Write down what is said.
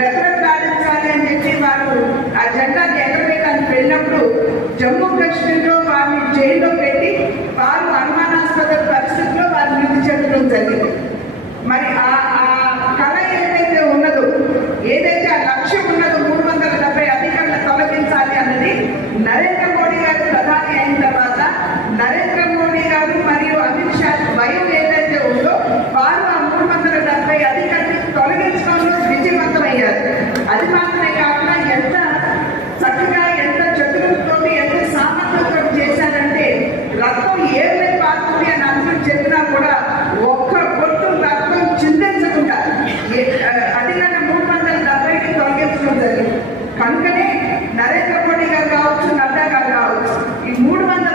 రెఫరెన్సాలి అని చెప్పి వారు ఆ జెండాని ఎగరవేయడానికి వెళ్ళినప్పుడు జమ్మూ కాశ్మీర్లో వారిని జైల్లో పెట్టి వారు అనుమానాస్పద పరిస్థితుల్లో వారు మృతి చెందడం జరిగింది. మరి ఆ కళ ఏదైతే ఉన్నదో, ఏదైతే ఆ లక్ష్యం ఉన్నదో 370 అధికారులు తొలగించాలి అన్నది నరేంద్ర మోడీ గారు ప్రధాని అయిన తర్వాత నరేంద్ర మోడీ గారు మరియు అమిత్ షా భయం ఏదైతే ఉందో వారు ఆ 370 అధికారులు తొలగించడంలో విజయవంతమయ్యారు. అది మాత్రమే కాకుండా ఎంత చక్కగా, ఎంత చతురతతో, ఎంత సామర్థ్యంతో చేశారంటే రక్తం ఏమై పారుతుంది అని అందరూ చెప్పినా కూడా ఒక్క బొట్టు రక్తం చిందించకుండా అధికారులు 370కి తొలగించడం జరిగింది. కనుకనే నరేంద్ర మోడీ గారు కావచ్చు, నడ్డా గారు కావచ్చు, ఈ 370